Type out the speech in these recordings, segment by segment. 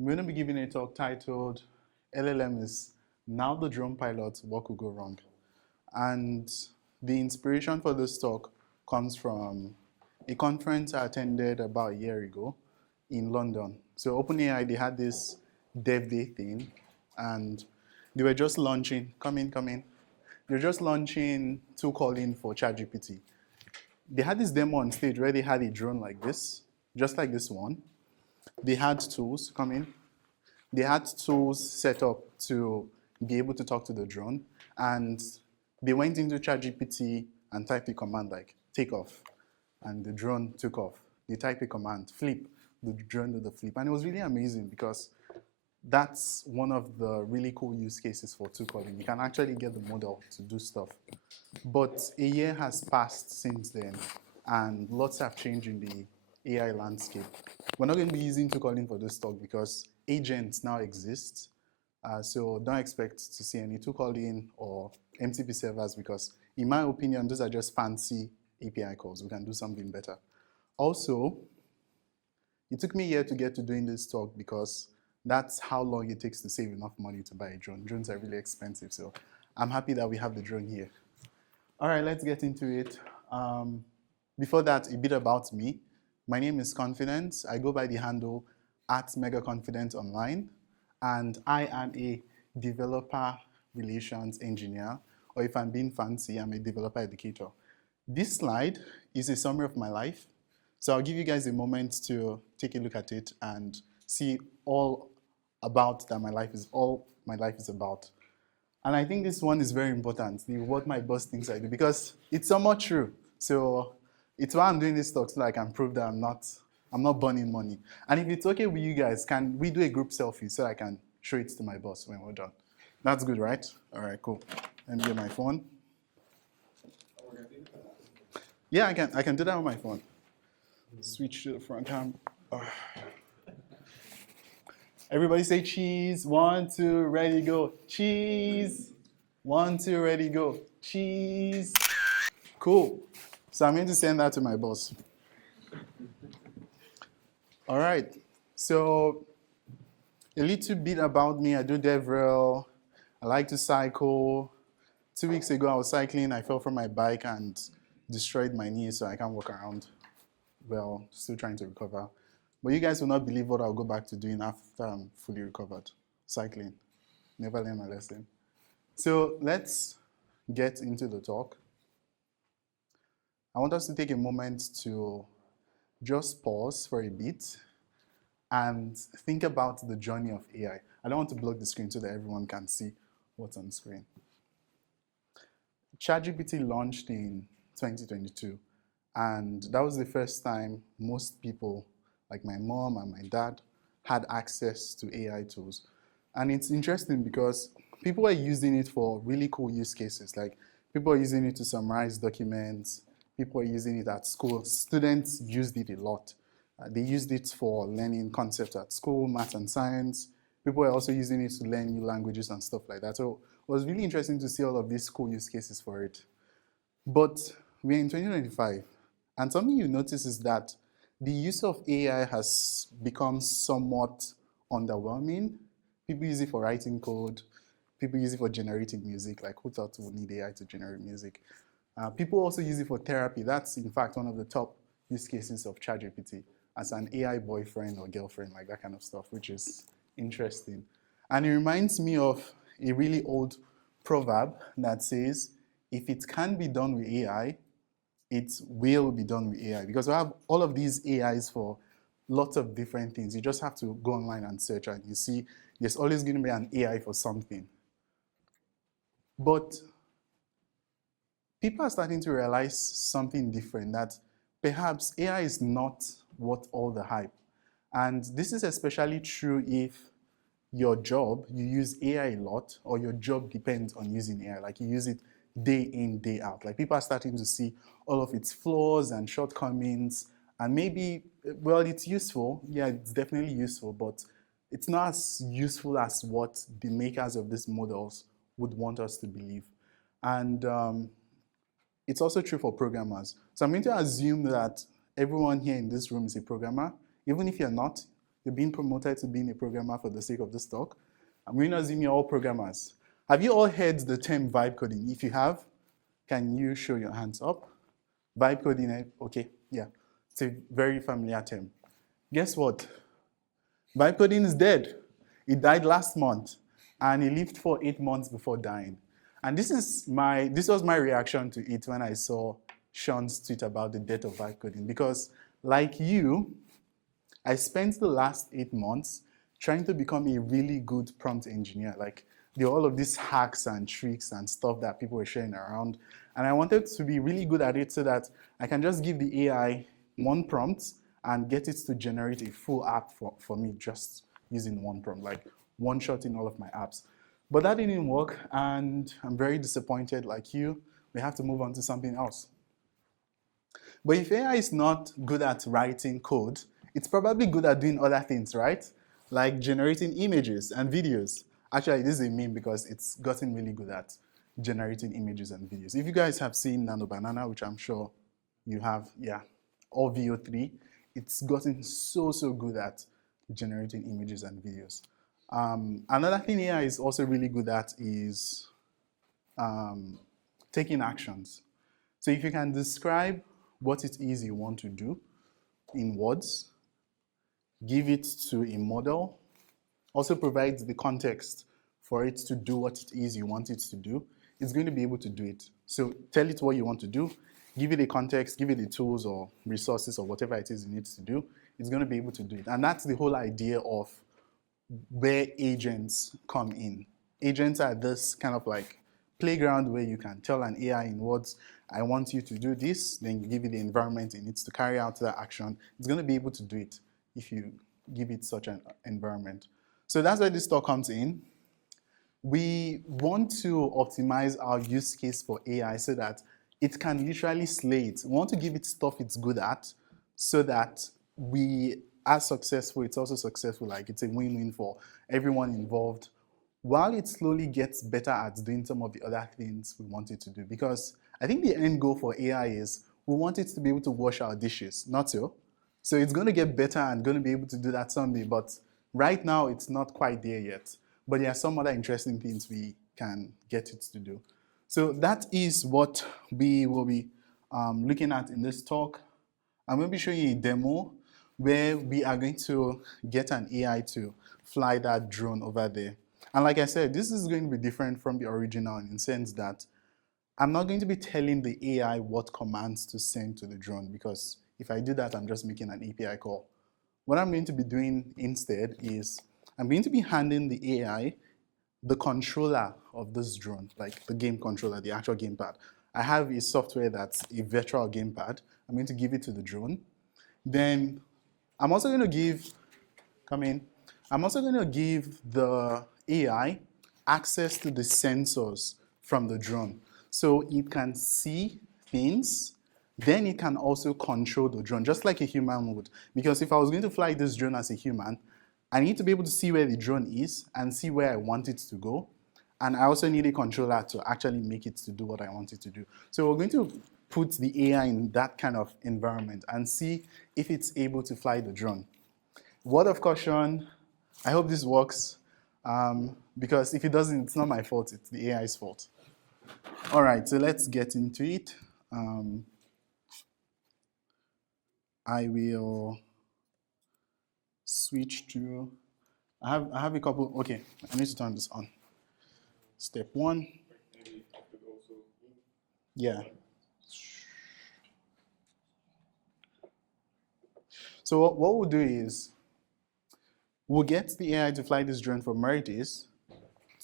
I'm going to be giving a talk titled LLM is Now the Drone Pilot, What Could Go Wrong? And the inspiration for this talk comes from a conference I attended about a year ago in London. So OpenAI, they had this Dev Day thing, and they were just launching, come in. They're just launching tool calling for ChatGPT. They had this demo on stage where they had a drone like this, just like this one. They had tools, come in. They had tools set up to be able to talk to the drone, and they went into ChatGPT and typed a command like take off, and the drone took off. They typed a command flip, the drone did the flip, and it was really amazing because that's one of the really cool use cases for tool calling. You can actually get the model to do stuff. But a year has passed since then, and lots have changed in the AI landscape. We're not going to be using tool calling for this talk because agents now exist. So don't expect to see any tool calling or MCP servers because, in my opinion, those are just fancy API calls. We can do something better. Also, it took me a year to get to doing this talk because that's how long it takes to save enough money to buy a drone. Drones are really expensive, so I'm happy that we have the drone here. All right, let's get into it. Before that, a bit about me. My name is Confidence. I go by the handle @MegaConfidence online, and I am a developer relations engineer, or if I'm being fancy, I'm a developer educator. This slide is a summary of my life. So I'll give you guys a moment to take a look at it and see all about that all my life is about. And I think this one is very important, what my boss thinks I do, because it's somewhat true. So it's why I'm doing this talk so that I can prove that I'm not burning money. And if it's okay with you guys, can we do a group selfie so I can show it to my boss when we're done? That's good, right? All right, cool. Let me get my phone. Yeah, I can do that on my phone. Switch to the front cam. Everybody say cheese. 1, 2, ready, go. Cheese. 1, 2, ready, go. Cheese. Cool. So I'm going to send that to my boss. All right. So a little bit about me. I do DevRel. I like to cycle. 2 weeks ago, I was cycling. I fell from my bike and destroyed my knee, so I can't walk around. Well, still trying to recover. But you guys will not believe what I'll go back to doing after I'm fully recovered. Cycling. Never learned my lesson. So let's get into the talk. I want us to take a moment to just pause for a bit and think about the journey of AI. I don't want to block the screen so that everyone can see what's on the screen. ChatGPT launched in 2022, and that was the first time most people, like my mom and my dad, had access to AI tools. And it's interesting because people are using it for really cool use cases. Like people are using it to summarize documents. People are using it at school. Students used it a lot. They used it for learning concepts at school, math and science. People are also using it to learn new languages and stuff like that. So it was really interesting to see all of these cool use cases for it. But we're in 2025, and something you notice is that the use of AI has become somewhat underwhelming. People use it for writing code. People use it for generating music. Like, who thought we would need AI to generate music? People also use it for therapy. That's, in fact, one of the top use cases of ChatGPT as an AI boyfriend or girlfriend, like that kind of stuff, which is interesting. And it reminds me of a really old proverb that says, if it can be done with AI, it will be done with AI. Because we have all of these AIs for lots of different things. You just have to go online and search, and you see there's always going to be an AI for something. But people are starting to realize something different, that perhaps AI is not worth all the hype. And this is especially true if your job, you use AI a lot, or your job depends on using AI. Like you use it day in, day out. Like people are starting to see all of its flaws and shortcomings, and maybe, well, it's useful. Yeah, it's definitely useful, but it's not as useful as what the makers of these models would want us to believe. And it's also true for programmers. So I'm going to assume that everyone here in this room is a programmer. Even if you're not, you're being promoted to being a programmer for the sake of this talk. I'm going to assume you're all programmers. Have you all heard the term vibe coding? If you have, can you show your hands up? Vibe coding, okay, yeah. It's a very familiar term. Guess what? Vibe coding is dead. It died last month, and it lived for 8 months before dying. And this was my reaction to it when I saw Sean's tweet about the death of vibe coding, because like you, I spent the last 8 months trying to become a really good prompt engineer. Like, there were all of these hacks and tricks and stuff that people were sharing around. And I wanted to be really good at it so that I can just give the AI one prompt and get it to generate a full app for me just using one prompt, like one shot in all of my apps. But that didn't work, and I'm very disappointed like you. We have to move on to something else. But if AI is not good at writing code, it's probably good at doing other things, right? Like generating images and videos. Actually, this is a meme because it's gotten really good at generating images and videos. If you guys have seen Nano Banana, which I'm sure you have, yeah, or VO3, it's gotten so good at generating images and videos. Another thing AI is also really good at is taking actions. So if you can describe what it is you want to do in words, give it to a model, also provides the context for it to do what it is you want it to do, it's going to be able to do it. So tell it what you want to do, give it a context, give it the tools or resources or whatever it is it needs to do, it's going to be able to do it. And that's the whole idea of where agents come in. Agents are this kind of like playground where you can tell an AI in words, I want you to do this, then you give it the environment it needs to carry out that action. It's going to be able to do it if you give it such an environment. So that's where this talk comes in. We want to optimize our use case for AI so that it can literally slay it. We want to give it stuff it's good at so that we are successful, it's also successful, like it's a win-win for everyone involved, while it slowly gets better at doing some of the other things we want it to do. Because I think the end goal for AI is we want it to be able to wash our dishes, not so. So it's going to get better and going to be able to do that someday, but right now it's not quite there yet. But there are some other interesting things we can get it to do. So that is what we will be looking at in this talk. I'm going to be showing you a demo where we are going to get an AI to fly that drone over there. And like I said, this is going to be different from the original in the sense that I'm not going to be telling the AI what commands to send to the drone, because if I do that, I'm just making an API call. What I'm going to be doing instead is I'm going to be handing the AI the controller of this drone, like the game controller, the actual gamepad. I have a software that's a virtual gamepad. I'm going to give it to the drone. Then I'm also going to give, I'm also going to give the AI access to the sensors from the drone. So it can see things, then it can also control the drone, just like a human would. Because if I was going to fly this drone as a human, I need to be able to see where the drone is and see where I want it to go. And I also need a controller to actually make it to do what I want it to do. So we're going to put the AI in that kind of environment and see if it's able to fly the drone. Word of caution, I hope this works, because if it doesn't, it's not my fault, it's the AI's fault. All right, so let's get into it. I will switch to, I have a couple, okay, I need to turn this on. Step one. Yeah. So what we'll do is, we'll get the AI to fly this drone from where it is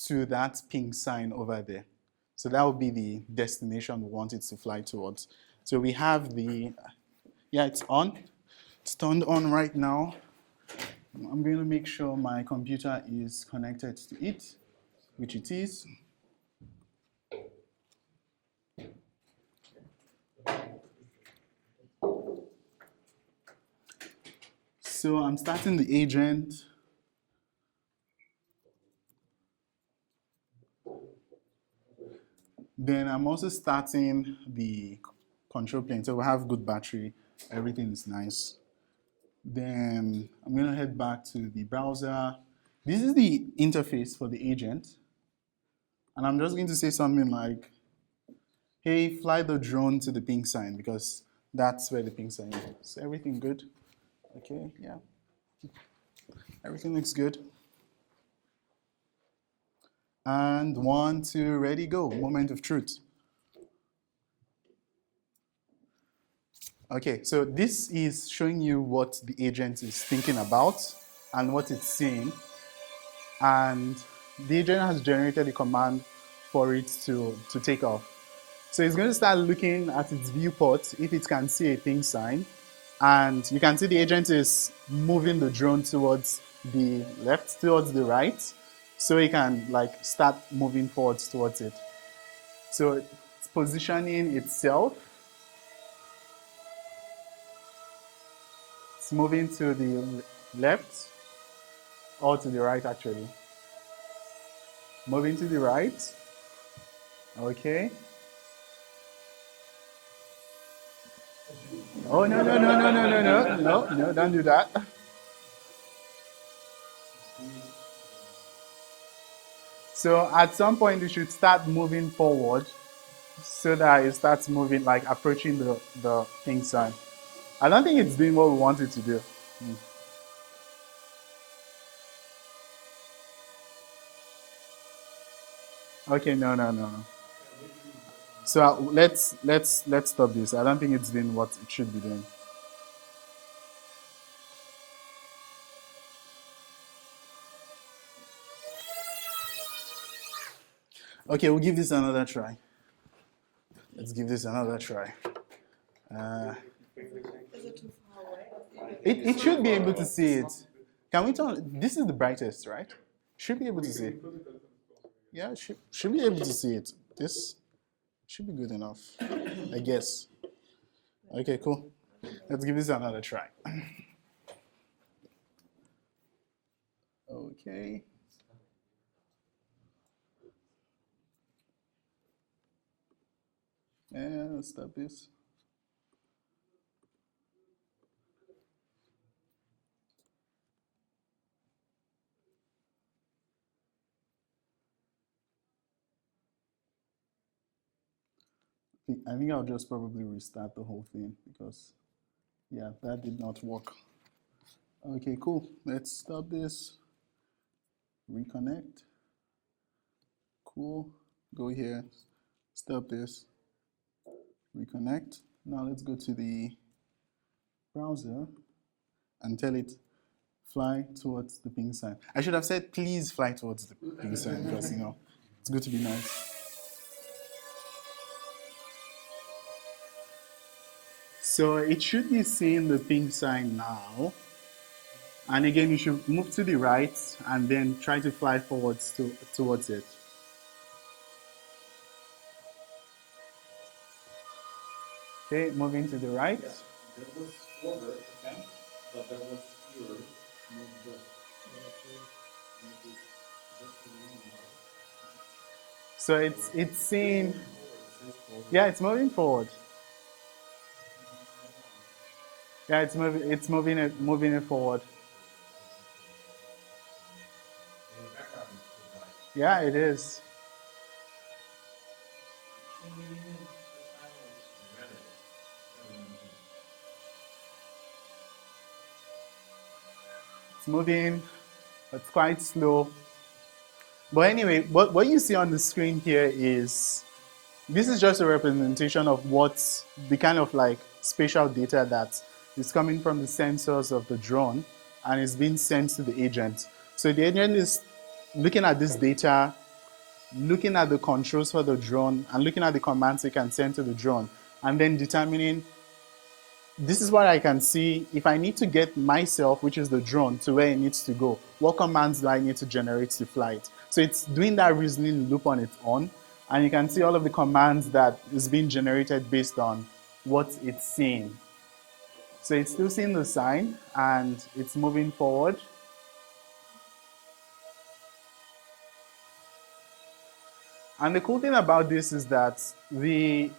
to that pink sign over there. So that will be the destination we want it to fly towards. So we have the, yeah, it's on. It's turned on right now. I'm going to make sure my computer is connected to it, which it is. So I'm starting the agent. Then I'm also starting the control plane. So we have good battery, everything is nice. Then I'm going to head back to the browser. This is the interface for the agent. And I'm just going to say something like, hey, fly the drone to the ping sign, because that's where the ping sign is. So everything good? Okay, yeah. Everything looks good. And 1, 2, ready, go. Moment of truth. Okay, so this is showing you what the agent is thinking about and what it's seeing. And the agent has generated a command for it to take off. So it's going to start looking at its viewport if it can see a ping sign. And you can see the agent is moving the drone towards the left, towards the right, so it can like start moving forwards towards it. So it's positioning itself. It's moving to the left or to the right actually. Moving to the right. Okay. Oh, no, no, no, no, no, no, no, no, no, don't do that. So at some point you should start moving forward so that it starts moving, like approaching the ping sign. I don't think it's doing what we want it to do. Okay, no, no, no. So let's stop this. I don't think it's doing what it should be doing. Okay, we'll give this another try. Let's give this another try. It should be able to see it. Can we turn? This is the brightest, right? Should be able to see it. Yeah, should be able to see it. This should be good enough, I guess. Okay, cool. Let's give this another try. Okay. And let's stop this. I think I'll just probably restart the whole thing because, yeah, that did not work. Okay, cool. Let's stop this. Reconnect. Cool. Go here. Stop this. Reconnect. Now let's go to the browser and tell it fly towards the ping sign. I should have said please fly towards the ping sign because it's good to be nice. So it should be seeing the ping sign now. And again, you should move to the right and then try to fly forwards towards it. Okay, moving to the right. Yeah, that was slower attempt, but that was fewer. So it's seeing, yeah, it's moving forward. Yeah, it's moving it forward. Yeah, it is. It's moving. It's quite slow. But anyway, what you see on the screen here is, this is just a representation of what's the kind of like spatial data that is coming from the sensors of the drone and is being sent to the agent. So the agent is looking at this data, looking at the controls for the drone, and looking at the commands it can send to the drone, and then determining, this is what I can see. If I need to get myself, which is the drone, to where it needs to go, what commands do I need to generate to fly it? So it's doing that reasoning loop on its own. And you can see all of the commands that is being generated based on what it's seeing. So it's still seeing the sign and it's moving forward. And the cool thing about this is that the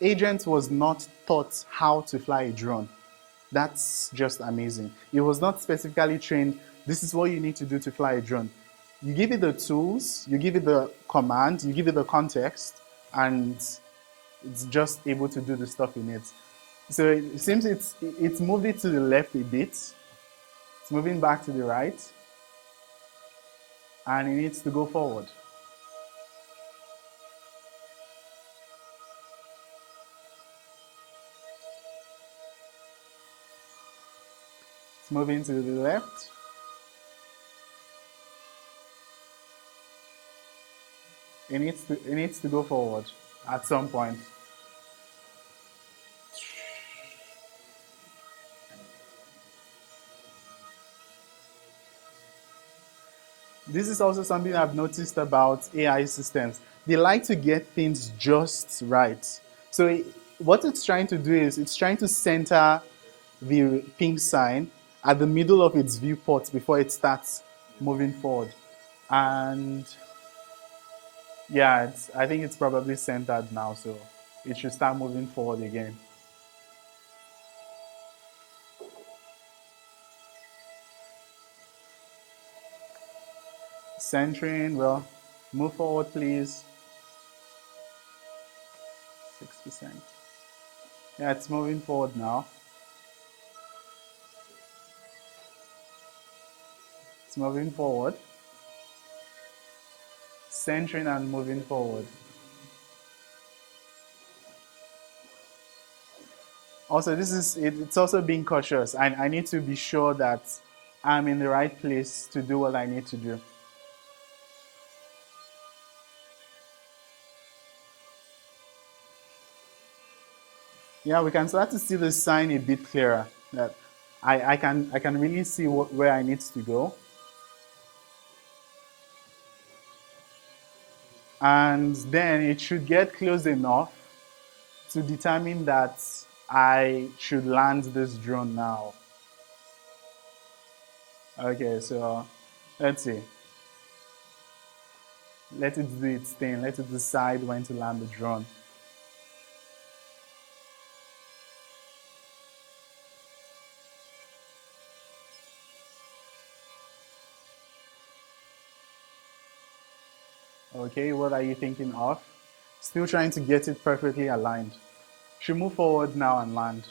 agent was not taught how to fly a drone. That's just amazing. It was not specifically trained. This is what you need to do to fly a drone. You give it the tools, you give it the command, you give it the context, and it's just able to do the stuff in it. So it seems it's moved it to the left a bit. It's moving back to the right, and it needs to go forward. It's moving to the left. It needs to go forward at some point. This is also something I've noticed about AI systems. They like to get things just right. So what it's trying to do is it's trying to center the pink sign at the middle of its viewport before it starts moving forward. And yeah, I think it's probably centered now, so it should start moving forward again. Centering, well, move forward, please. 6%. Yeah, it's moving forward now. It's moving forward. Centering and moving forward. Also, it's also being cautious. I need to be sure that I'm in the right place to do what I need to do. Yeah, we can start to see the sign a bit clearer. That I can really see where I need to go. And then it should get close enough to determine that I should land this drone now. Okay, so let's see. Let it do its thing. Let it decide when to land the drone. Okay, what are you thinking of? Still trying to get it perfectly aligned. Should move forward now and land.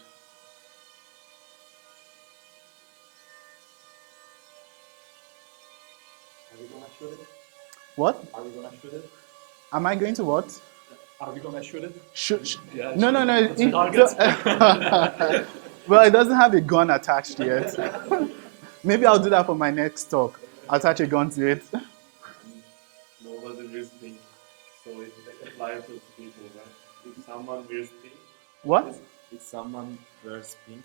Are we gonna shoot it? What? Are we gonna shoot it? Am I going to what? Are we gonna shoot it? Yeah, no, no, no. Target. Well, it doesn't have a gun attached yet. Maybe I'll do that for my next talk. I'll attach a gun to it. Nobody wears pink, so it applies to people, right? If someone wears pink, What? if someone wears pink,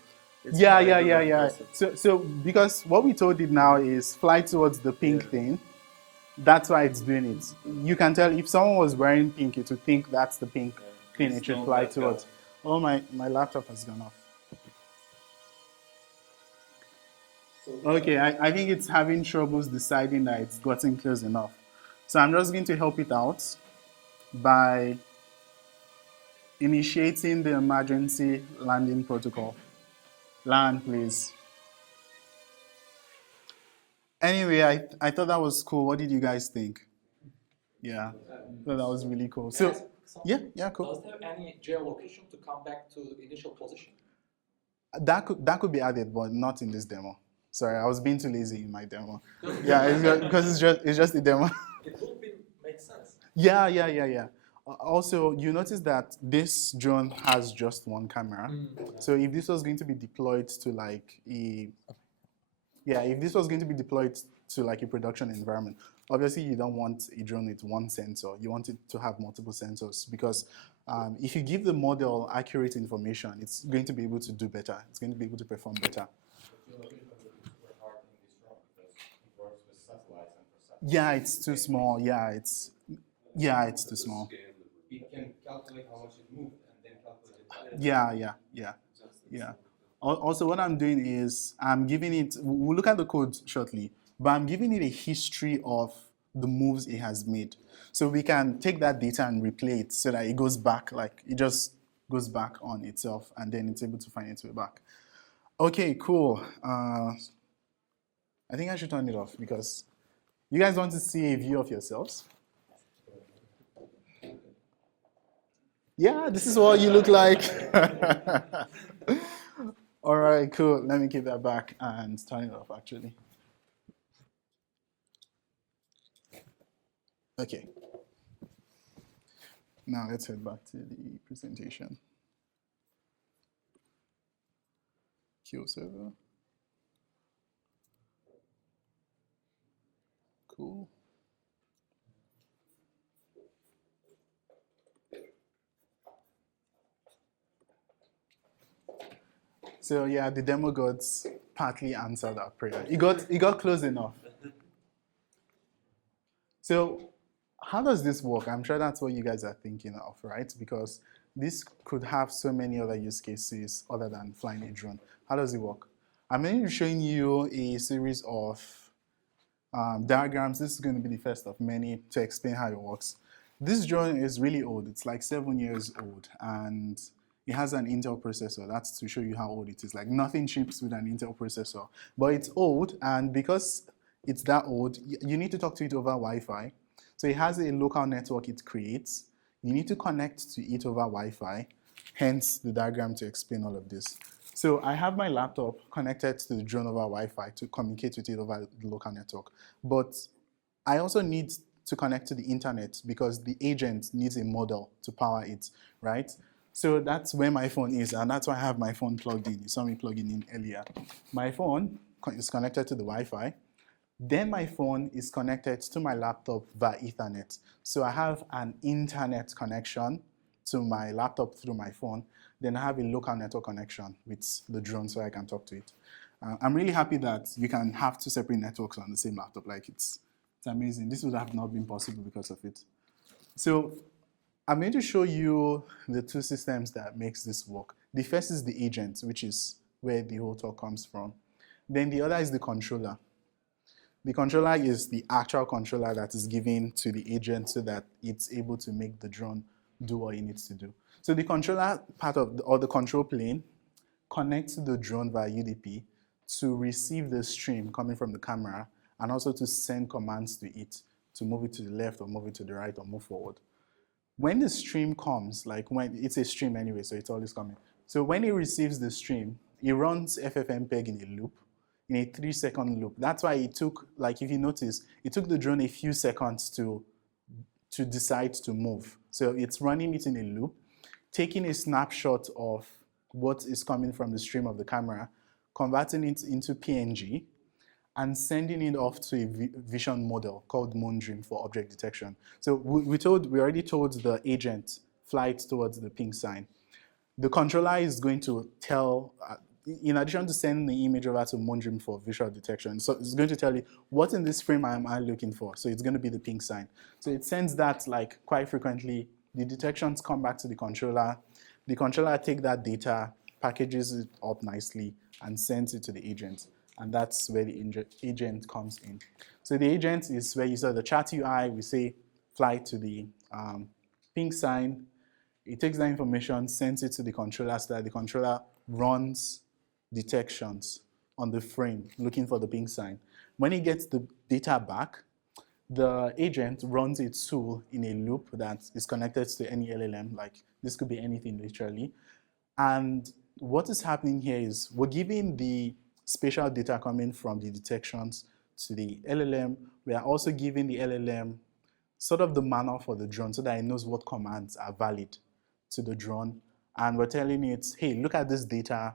Yeah. So because what we told it now is fly towards the pink thing. That's why it's doing it. You can tell if someone was wearing pink, it would think that's the pink thing it should fly towards. Oh, my laptop has gone off. Okay, I think it's having troubles deciding that it's gotten close enough. So I'm just going to help it out by initiating the emergency landing protocol. Land, please. Anyway, I thought that was cool. What did you guys think? Yeah, I thought that was really cool. So, yeah, cool. Does it have any geolocation to come back to initial position? That could be added, but not in this demo. Sorry, I was being too lazy in my demo. Yeah, because it's just a demo. It would make sense. Yeah. Also, you notice that this drone has just one camera. So if this was going to be deployed to if this was going to be deployed to like a production environment, obviously you don't want a drone with one sensor. You want it to have multiple sensors because if you give the model accurate information, it's going to be able to do better. It's going to be able to perform better. Yeah, it's too small. Yeah, it's too small. It can calculate how much it moved and then calculate it. Yeah. Also, what I'm doing is I'm giving it, we'll look at the code shortly, but I'm giving it a history of the moves it has made. So we can take that data and replay it so that it goes back, like it just goes back on itself and then it's able to find its way back. Okay, cool. I think I should turn it off because you guys want to see a view of yourselves. Yeah, this is what you look like. All right, cool. Let me keep that back and turn it off actually. Okay. Now let's head back to the presentation. Q server. Cool. So yeah, the demo gods partly answered our prayer. It got close enough. So how does this work? I'm sure that's what you guys are thinking of, right? Because this could have so many other use cases other than flying a drone. How does it work? I'm going to be showing you a series of diagrams. This is going to be the first of many to explain how it works. This drone is really old. It's like 7 years old, and it has an Intel processor. That's to show you how old it is. Like nothing ships with an Intel processor, but it's old, and because it's that old, you need to talk to it over Wi-Fi. So it has a local network it creates. You need to connect to it over Wi-Fi, hence the diagram to explain all of this. So I have my laptop connected to the drone over Wi-Fi to communicate with it over the local network. But I also need to connect to the internet because the agent needs a model to power it, right? So that's where my phone is, and that's why I have my phone plugged in. You saw me plugging in earlier. My phone is connected to the Wi-Fi. Then my phone is connected to my laptop via Ethernet. So I have an internet connection to my laptop through my phone. Then I have a local network connection with the drone so I can talk to it. I'm really happy that you can have two separate networks on the same laptop. Like it's amazing. This would have not been possible because of it. So I'm going to show you the two systems that makes this work. The first is the agent, which is where the whole talk comes from. Then the other is the controller. The controller is the actual controller that is given to the agent so that it's able to make the drone do what it needs to do. So the controller part of or the control plane connects to the drone via UDP to receive the stream coming from the camera and also to send commands to it to move it to the left or move it to the right or move forward. When the stream comes, like when it's a stream anyway, so it's always coming. So when it receives the stream, it runs FFmpeg in a loop, in a 3-second loop. That's why it took, like if you notice, it took the drone a few seconds to decide to move. So it's running it in a loop, taking a snapshot of what is coming from the stream of the camera, converting it into PNG, and sending it off to a vision model called Moondream for object detection. So we already told the agent fly it towards the ping sign. The controller is going to tell, in addition to sending the image over to Moondream for visual detection, so it's going to tell you what in this frame am I looking for. So it's going to be the ping sign. So it sends that like quite frequently. The detections come back to the controller. The controller takes that data, packages it up nicely, and sends it to the agent. And that's where the agent comes in. So the agent is where you saw the chat UI. We say fly to the ping sign. It takes that information, sends it to the controller so that the controller runs detections on the frame looking for the ping sign. When it gets the data back, the agent runs a tool in a loop that is connected to any LLM, like this could be anything literally. And what is happening here is we're giving the spatial data coming from the detections to the LLM. We are also giving the LLM sort of the manual for the drone so that it knows what commands are valid to the drone. And we're telling it, hey, look at this data,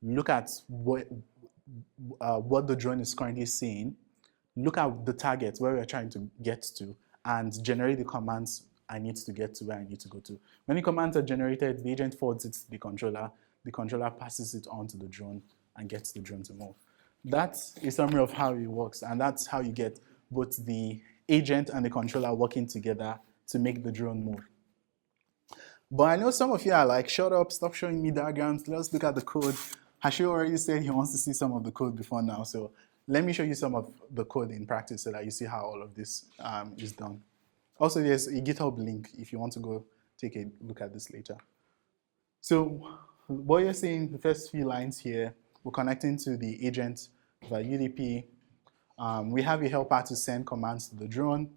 look at what the drone is currently seeing, look at the target where we're trying to get to, and generate the commands I need to get to where I need to go to. When the commands are generated, the agent forwards it to the controller passes it on to the drone and gets the drone to move. That's a summary of how it works, and that's how you get both the agent and the controller working together to make the drone move. But I know some of you are like, shut up, stop showing me diagrams, let's look at the code. Hashio already said he wants to see some of the code before now, so let me show you some of the code in practice so that you see how all of this is done. Also, there's a GitHub link if you want to go take a look at this later. So what you're seeing, the first few lines here, We're connecting to the agent via UDP. We have a helper to send commands to the drone.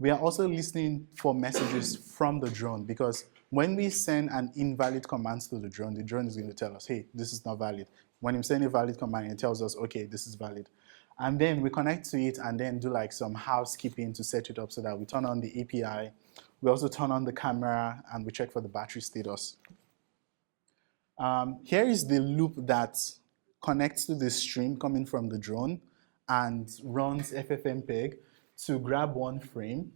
We are also listening for messages from the drone, because when we send an invalid command to the drone is going to tell us, hey, this is not valid. When you send a valid command, it tells us, okay, this is valid. And then we connect to it and then do like some housekeeping to set it up so that we turn on the API. We also turn on the camera and we check for the battery status. Here is the loop that connects to the stream coming from the drone and runs FFmpeg to grab one frame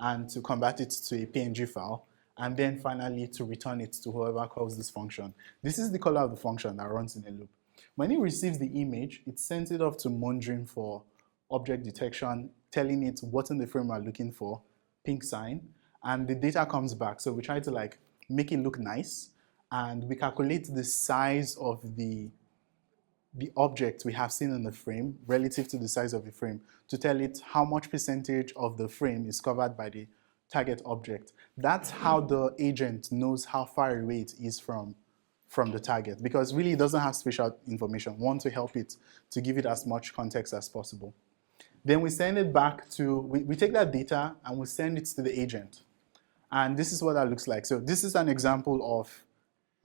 and to convert it to a PNG file, and then finally to return it to whoever calls this function. This is the caller of the function that runs in a loop. When it receives the image, it sends it off to Mondream for object detection, telling it what in the frame we're looking for, pink sign, and the data comes back. So we try to like make it look nice, and we calculate the size of the object we have seen in the frame relative to the size of the frame to tell it how much percentage of the frame is covered by the target object. That's how the agent knows how far away it is from the target, because really it doesn't have spatial information. We want to help it to give it as much context as possible. Then we send it back to, we take that data and we send it to the agent. And this is what that looks like. So this is an example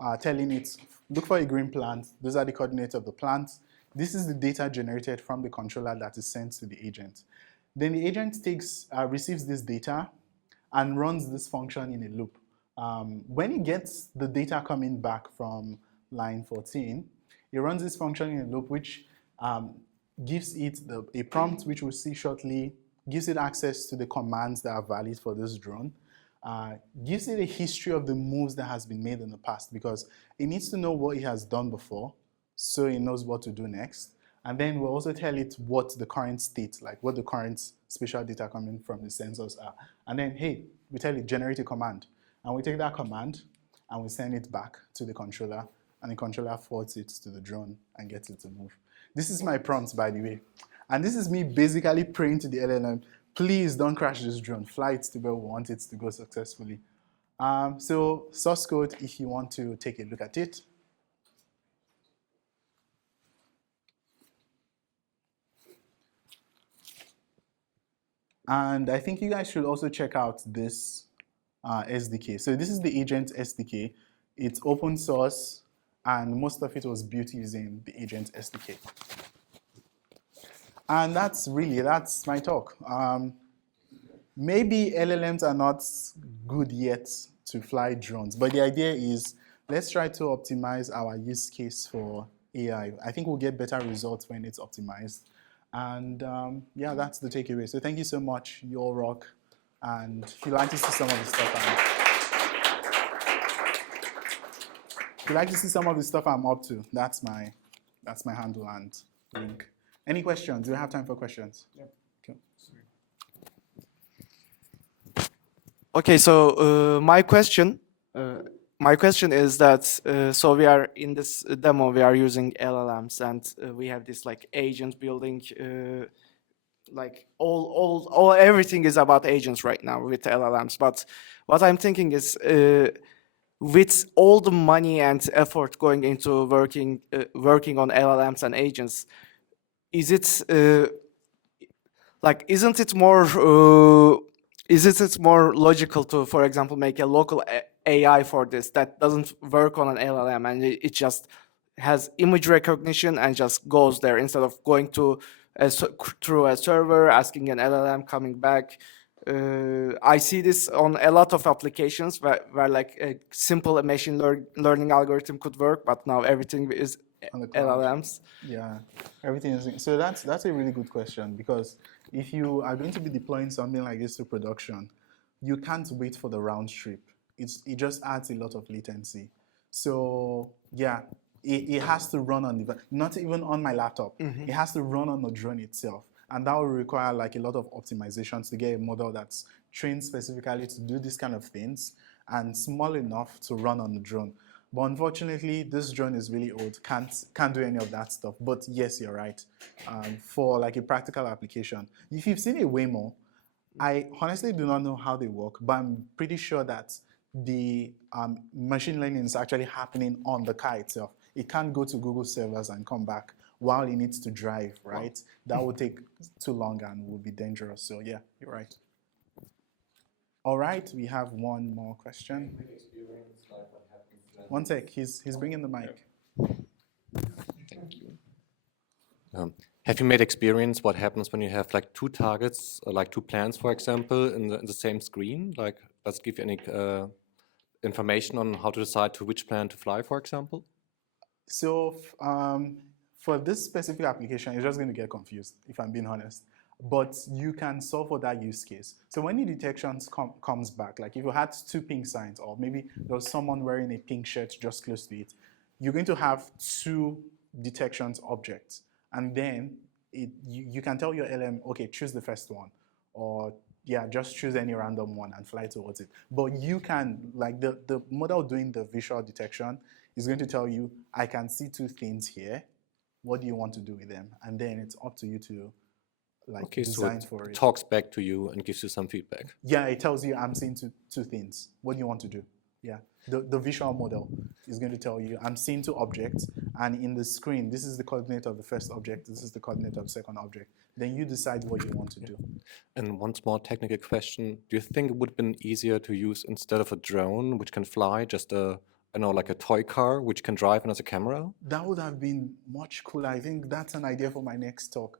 of telling it, look for a green plant. Those are the coordinates of the plant. This is the data generated from the controller that is sent to the agent. Then the agent receives this data and runs this function in a loop. When it gets the data coming back from line 14, it runs this function in a loop, which gives it a prompt, which we'll see shortly, gives it access to the commands that are valid for this drone, gives it a history of the moves that has been made in the past, because it needs to know what it has done before, so it knows what to do next. And then we'll also tell it what the current state, like what the current spatial data coming from the sensors are. And then, hey, we tell it generate a command. And we take that command and we send it back to the controller, and the controller forwards it to the drone and gets it to move. This is my prompt, by the way. And this is me basically praying to the LLM, please don't crash this drone. Fly it to where we want it to go successfully. So source code, if you want to take a look at it. And I think you guys should also check out this SDK. So this is the agent SDK. It's open source, and most of it was built using the agent SDK. And that's my talk. Maybe LLMs are not good yet to fly drones, but the idea is let's try to optimize our use case for AI. I think we'll get better results when it's optimized. And yeah, that's the takeaway. So thank you so much. You all rock. And if you'd like to see some of the stuff I'm up to, that's my handle and link. Any questions? Do we have time for questions? Yeah. Okay. Okay, so my question is that so we are in this demo, we are using LLMs, and we have this like agent building, like everything is about agents right now with LLMs. But what I'm thinking is, with all the money and effort going into working on LLMs and agents, isn't it more logical to, for example, make a local AI for this that doesn't work on an LLM and it just has image recognition and just goes there instead of going through a server, asking an LLM, coming back? I see this on a lot of applications where like a simple machine learning algorithm could work, but now everything is On the cloud. LLMs. Yeah, everything is. So that's a really good question, because if you are going to be deploying something like this to production, you can't wait for the round trip. It just adds a lot of latency. So yeah, it has to run on not even on my laptop. It has to run on the drone itself, and that will require like a lot of optimizations to get a model that's trained specifically to do these kind of things and small enough to run on the drone. But unfortunately, this drone is really old, can't do any of that stuff. But yes, you're right. For like a practical application, if you've seen a Waymo, I honestly do not know how they work, but I'm pretty sure that the machine learning is actually happening on the car itself. it can't go to Google servers and come back while it needs to drive, right? That would take too long and would be dangerous. So yeah, you're right. All right, we have one more question. One sec, he's bringing the mic. Thank you. Have you made experience what happens when you have like two targets, or like two plans, for example, in the same screen? Like, does it give you any information on how to decide to which plan to fly, for example? So for this specific application, it's just going to get confused, if I'm being honest. But you can solve for that use case. So when the detection comes back, like if you had two pink signs, or maybe there was someone wearing a pink shirt just close to it, you're going to have two detections objects. And then you can tell your LM, okay, choose the first one. Or yeah, just choose any random one and fly towards it. But you can, like the model doing the visual detection is going to tell you, I can see two things here. What do you want to do with them? And then it's up to you to like design for it. Talks back to you and gives you some feedback. Yeah, it tells you I'm seeing two things. What do you want to do? Yeah, the visual model is going to tell you I'm seeing two objects, and in the screen, this is the coordinate of the first object, this is the coordinate of the second object. Then you decide what you want to do. And one small technical question: do you think it would have been easier to use, instead of a drone which can fly, just like a toy car which can drive and has a camera? That would have been much cooler. I think that's an idea for my next talk.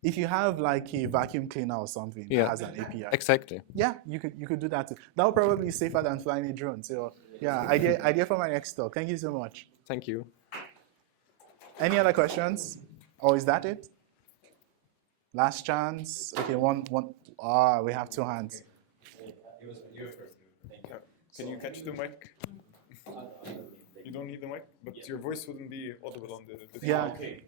If you have like a vacuum cleaner or something that has an API. Exactly. Yeah, you could do that too. That would probably be safer than flying a drone. So yeah, idea for my next talk. Thank you so much. Thank you. Any other questions? Or is that it? Last chance. Okay, one. We have two hands. Can you catch the mic? You don't need the mic, but your voice wouldn't be audible on the Yeah. Okay.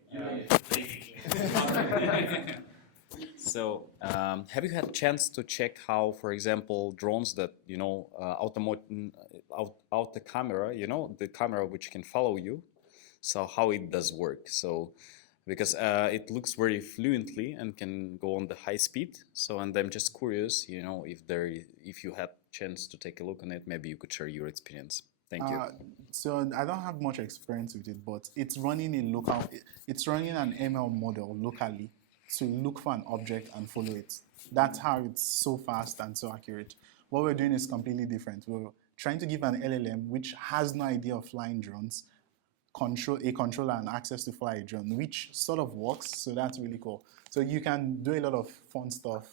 So, have you had a chance to check how, for example, drones that out the camera, the camera which can follow you, so how it does work? So, because it looks very fluently and can go on the high speed. So, and I'm just curious, if you had chance to take a look on it, maybe you could share your experience. Thank you. So I don't have much experience with it, but it's running an ML model locally to look for an object and follow it. That's how it's so fast and so accurate. What we're doing is completely different. We're trying to give an LLM, which has no idea of flying drones, a controller and access to fly a drone, which sort of works. So that's really cool. So you can do a lot of fun stuff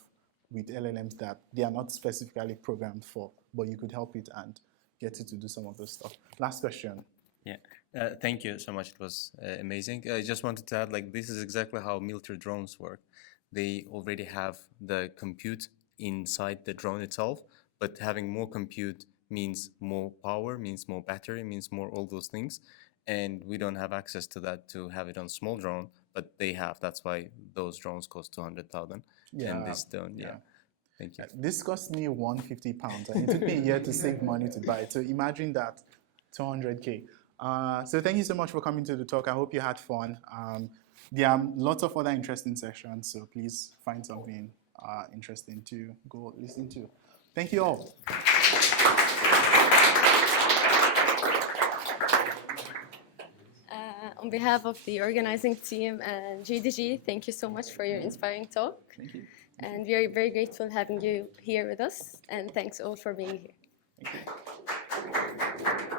with LLMs that they are not specifically programmed for, but you could help it and get it to do some of this stuff. Last question. Yeah, thank you so much. It was amazing. I just wanted to add, like, this is exactly how military drones work. They already have the compute inside the drone itself, but having more compute means more power, means more battery, means more all those things. And we don't have access to that to have it on small drone, but they have. That's why those drones cost 200,000. Yeah. And this don't, yeah. Thank you. This cost me £150, and it took me a year to save money to buy it. So imagine that, 200K. So thank you so much for coming to the talk. I hope you had fun. There are lots of other interesting sessions, so please find something interesting to go listen to. Thank you all. On behalf of the organizing team and GDG, thank you so much for your inspiring talk. Thank you. And we are very grateful having you here with us. And thanks all for being here. Thank you.